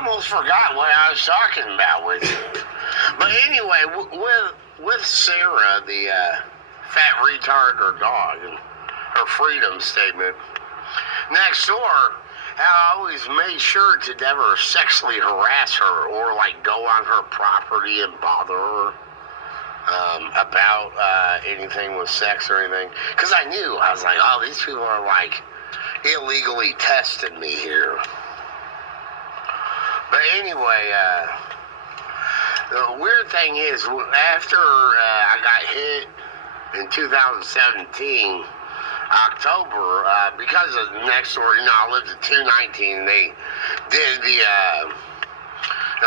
almost forgot what I was talking about with you. But anyway, with Sarah, the fat retard or dog, and her freedom statement, next door, I always made sure to never sexually harass her or like go on her property and bother her about anything with sex or anything. Because I knew, I was like, oh, these people are like illegally testing me here. But anyway, the weird thing is, after I got hit in 2017, October, because of next door, I lived at 219, and they did the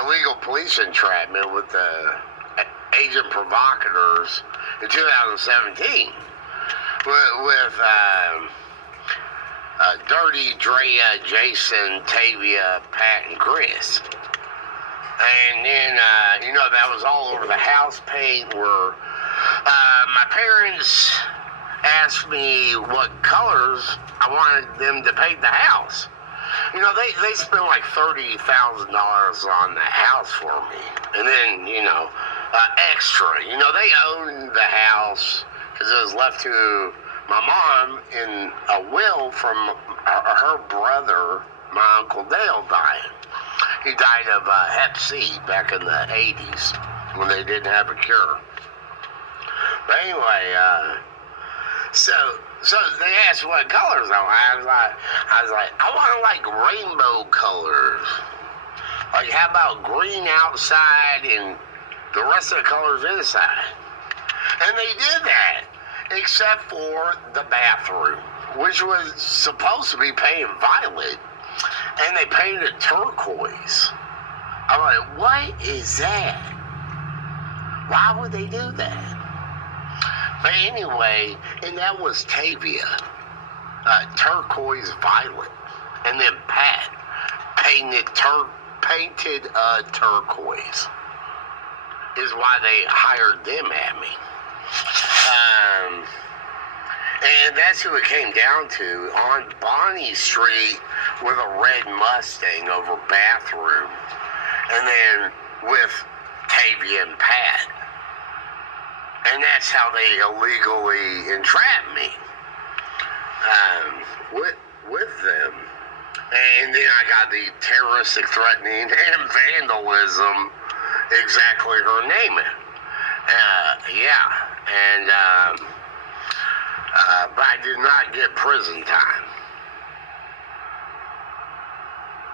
illegal police entrapment with the agent provocateurs in 2017 with Dirty, Drea, Jason, Tavia, Pat, and Chris. And then, that was all over the house paint where my parents asked me what colors I wanted them to paint the house. They spent like $30,000 on the house for me. And then, extra. They owned the house because it was left to my mom in a will from her brother, my Uncle Dale, dying. He died of Hep C back in the 80s when they didn't have a cure. But anyway, so they asked what colors I wanted. I was like, I want like rainbow colors. Like, how about green outside and the rest of the colors inside? And they did that, except for the bathroom, which was supposed to be painted violet, and they painted it turquoise. I'm like, what is that? Why would they do that? But anyway, and that was Tavia, turquoise violet, and then Pat painted turquoise. Is why they hired them at me. And that's who it came down to, on Bonnie Street with a red Mustang over bathroom, and then with Tavia and Pat. And that's how they illegally entrapped me with them. And then I got the terroristic threatening and vandalism, exactly her name it. But I did not get prison time.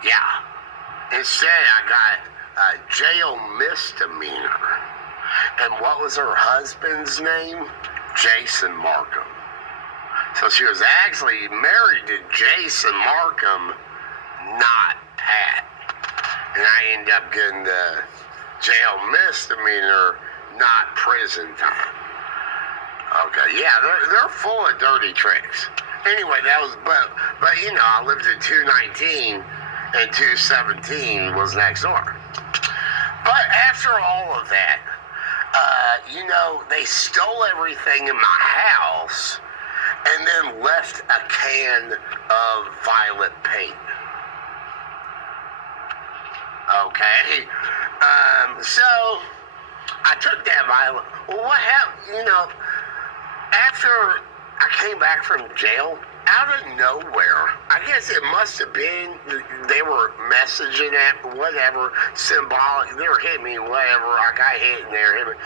Yeah. Instead, I got a jail misdemeanor. And what was her husband's name? Jason Markham. So she was actually married to Jason Markham, not Pat. And I ended up getting the jail misdemeanor, not prison time. Okay, yeah, they're full of dirty tricks. Anyway, that was, but I lived in 219 and 217 was next door. But after all of that, they stole everything in my house and then left a can of violet paint. Okay, so I took that violet. Well, what happened, after I came back from jail, out of nowhere, I guess it must have been, they were messaging at whatever, symbolic, they were hitting me, whatever, I got hit and they were hitting me.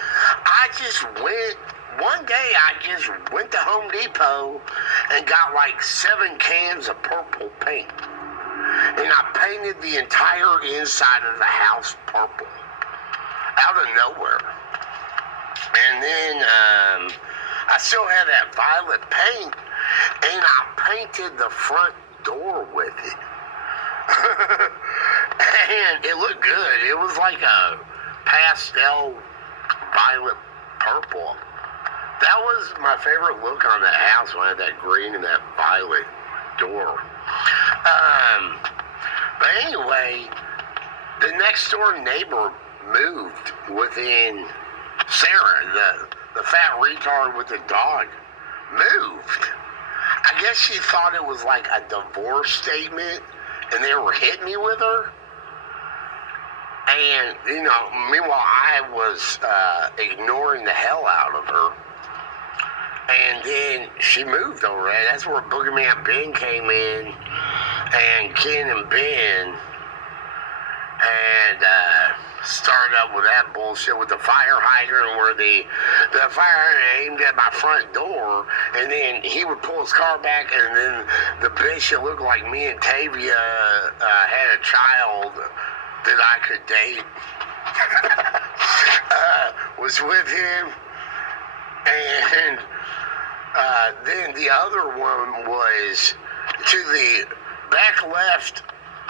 One day I just went to Home Depot and got like 7 cans of purple paint. And I painted the entire inside of the house purple, out of nowhere. And then I still had that violet paint, and I painted the front door with it. And it looked good. It was like a pastel violet purple. That was my favorite look on the house, when I had that green and that violet door. But anyway, the next door neighbor moved within Sarah, the fat retard with the dog, moved. I guess she thought it was like a divorce statement and they were hitting me with her. And, meanwhile, I was ignoring the hell out of her. And then she moved already. That's where Boogeyman Ben came in, and Ken and Ben, and started up with that bullshit with the fire hydrant, where the fire hydrant aimed at my front door, and then he would pull his car back, and then the bitch that looked like me and Tavia had a child that I could date was with him, and then the other one was to the back left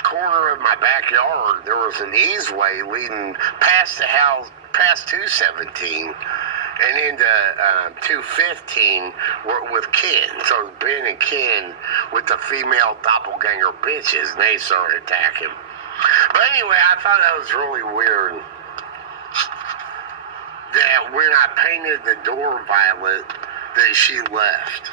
corner of my backyard. There was an easeway leading past the house, past 217, and into 215 with Ken. So Ben and Ken with the female doppelganger bitches, and they started attacking. But anyway, I thought that was really weird that when I painted the door violet, that she left.